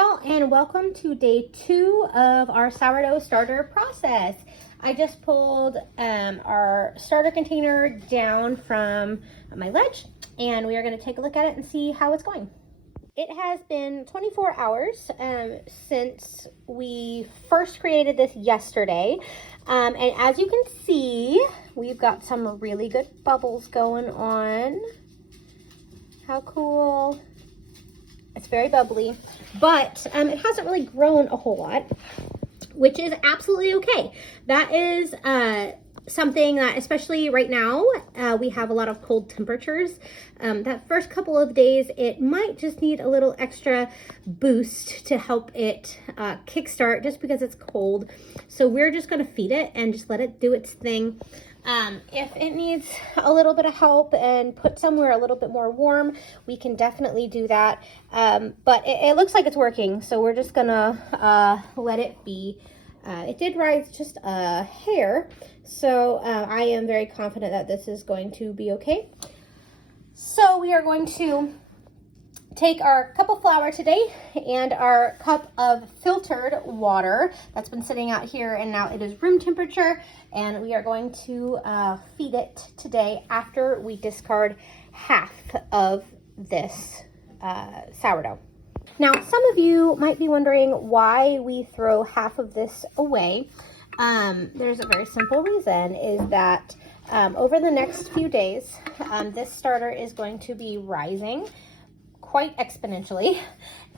y'all, and welcome to day 2 of our sourdough starter process. I just pulled our starter container down from my ledge, and we are going to take a look at it and see how it's going. It has been 24 hours since we first created this yesterday, and as you can see, we've got some really good bubbles going on. How cool. It's very bubbly, but it hasn't really grown a whole lot, which is absolutely okay. That is something that, especially right now, we have a lot of cold temperatures. That first couple of days, it might just need a little extra boost to help it kickstart just because it's cold. So we're just going to feed it and just let it do its thing. If it needs a little bit of help and put somewhere a little bit more warm, we can definitely do that. But it looks like it's working, so we're just gonna let it be. It did rise just a hair, so I am very confident that this is going to be okay. So we are going to take our cup of flour today and our cup of filtered water that's been sitting out here, and now it is room temperature, and we are going to feed it today after we discard half of this sourdough. Now, some of you might be wondering why we throw half of this away. There's a very simple reason, is that over the next few days, this starter is going to be rising quite exponentially,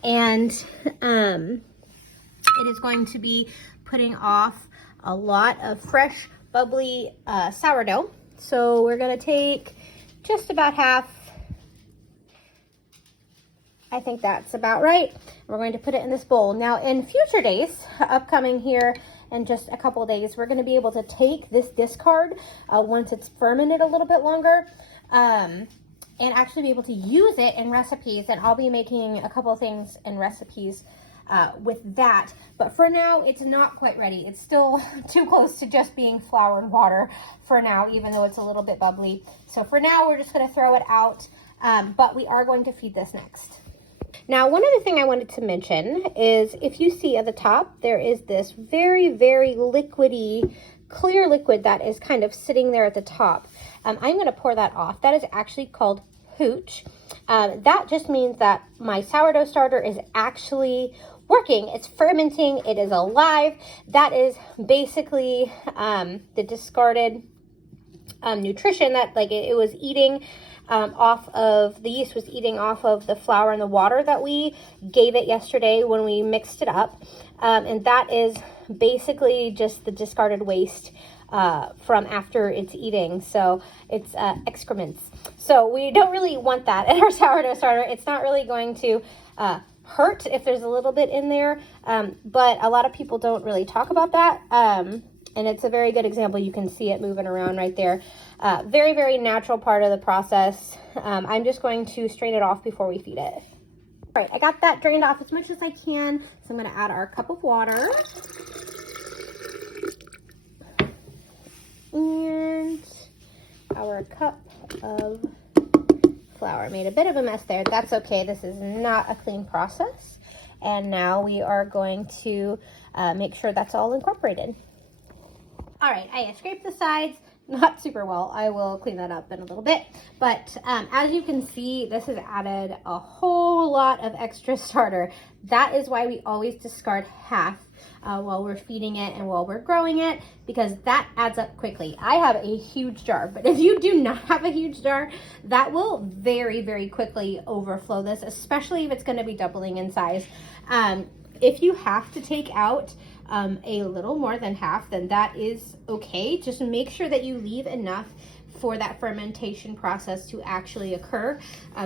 and it is going to be putting off a lot of fresh, bubbly sourdough. So we're going to take just about half. I think that's about right. We're going to put it in this bowl. Now, in future days, upcoming here in just a couple of days, we're going to be able to take this discard once it's fermented a little bit longer, and actually be able to use it in recipes. And I'll be making a couple of things in recipes with that. But for now, it's not quite ready. It's still too close to just being flour and water for now, even though it's a little bit bubbly. So for now, we're just going to throw it out, but we are going to feed this next. Now, one other thing I wanted to mention is, if you see at the top, there is this very, very liquidy, clear liquid that is kind of sitting there at the top. I'm going to pour that off. That is actually called hooch. That just means that my sourdough starter is actually working. It's fermenting. It is alive. That is basically the discarded nutrition that it was eating off of, the yeast was eating off of the flour and the water that we gave it yesterday when we mixed it up. And that is basically just the discarded waste from after it's eating. So it's excrements. So we don't really want that in our sourdough starter. It's not really going to hurt if there's a little bit in there, but a lot of people don't really talk about that. And it's a very good example. You can see it moving around right there. Very, very natural part of the process. I'm just going to strain it off before we feed it. All right, I got that drained off as much as I can. So I'm going to add our cup of water. And our cup of flour. Made a bit of a mess there. That's okay. This is not a clean process. And now we are going to make sure that's all incorporated. All right, I scraped the sides, not super well. I will clean that up in a little bit. But as you can see, this has added a whole lot of extra starter. That is why we always discard half while we're feeding it and while we're growing it, because that adds up quickly. I have a huge jar, but if you do not have a huge jar, that will very, very quickly overflow this, especially if it's going to be doubling in size. If you have to take out a little more than half, then that is okay. Just make sure that you leave enough for that fermentation process to actually occur.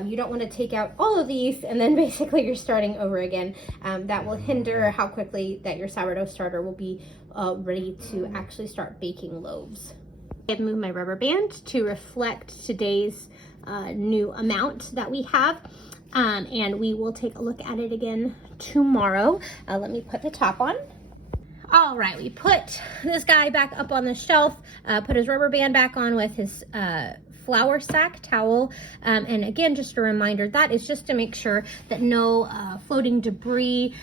You don't want to take out all of these and then basically you're starting over again. That will hinder how quickly that your sourdough starter will be ready to actually start baking loaves. I've moved my rubber band to reflect today's new amount that we have. And we will take a look at it again tomorrow. Let me put the top on. All right, we put this guy back up on the shelf, put his rubber band back on with his flour sack towel. And again, just a reminder, that is just to make sure that no floating debris,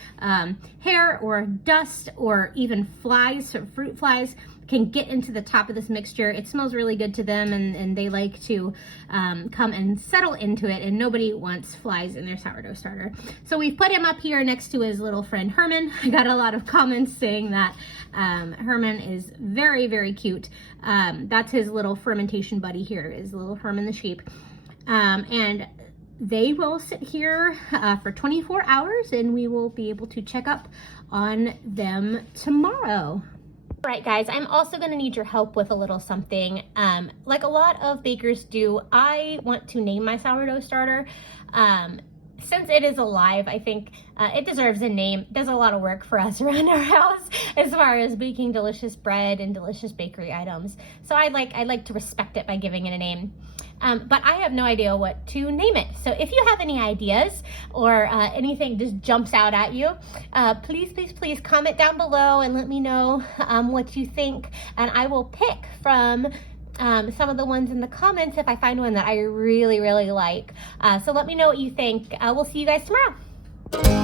hair or dust, or even flies, or fruit flies, can get into the top of this mixture. It smells really good to them, and they like to come and settle into it, and nobody wants flies in their sourdough starter. So we've put him up here next to his little friend Herman. I got a lot of comments saying that Herman is very, very cute. That's his little fermentation buddy here, is little Herman the sheep. And they will sit here for 24 hours, and we will be able to check up on them tomorrow. All right, guys, I'm also gonna need your help with a little something. Like a lot of bakers do, I want to name my sourdough starter. Since it is alive, I think it deserves a name. It does a lot of work for us around our house as far as baking delicious bread and delicious bakery items. So I'd like to respect it by giving it a name. But I have no idea what to name it. So if you have any ideas, or anything just jumps out at you, please comment down below and let me know what you think. And I will pick from some of the ones in the comments if I find one that I really, really like. So let me know what you think. We'll see you guys tomorrow.